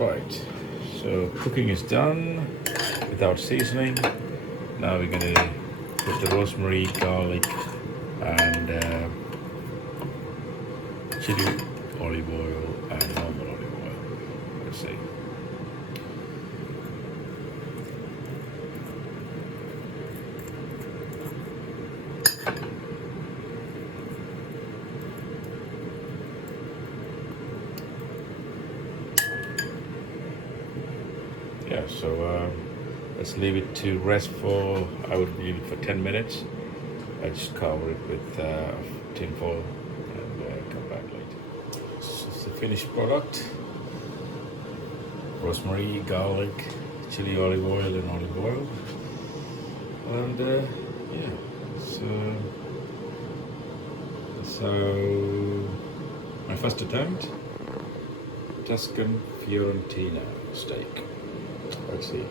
Right, so cooking is done without seasoning. Now we're gonna put the rosemary, garlic, and chili olive oil and normal olive oil. Let's see. Yeah, so let's leave it to rest for, I would leave it for 10 minutes. I just cover it with tin foil and come back later. This is the finished product. Rosemary, garlic, chili olive oil and olive oil. And yeah, so my first attempt, Tuscan Fiorentina steak. Let's see.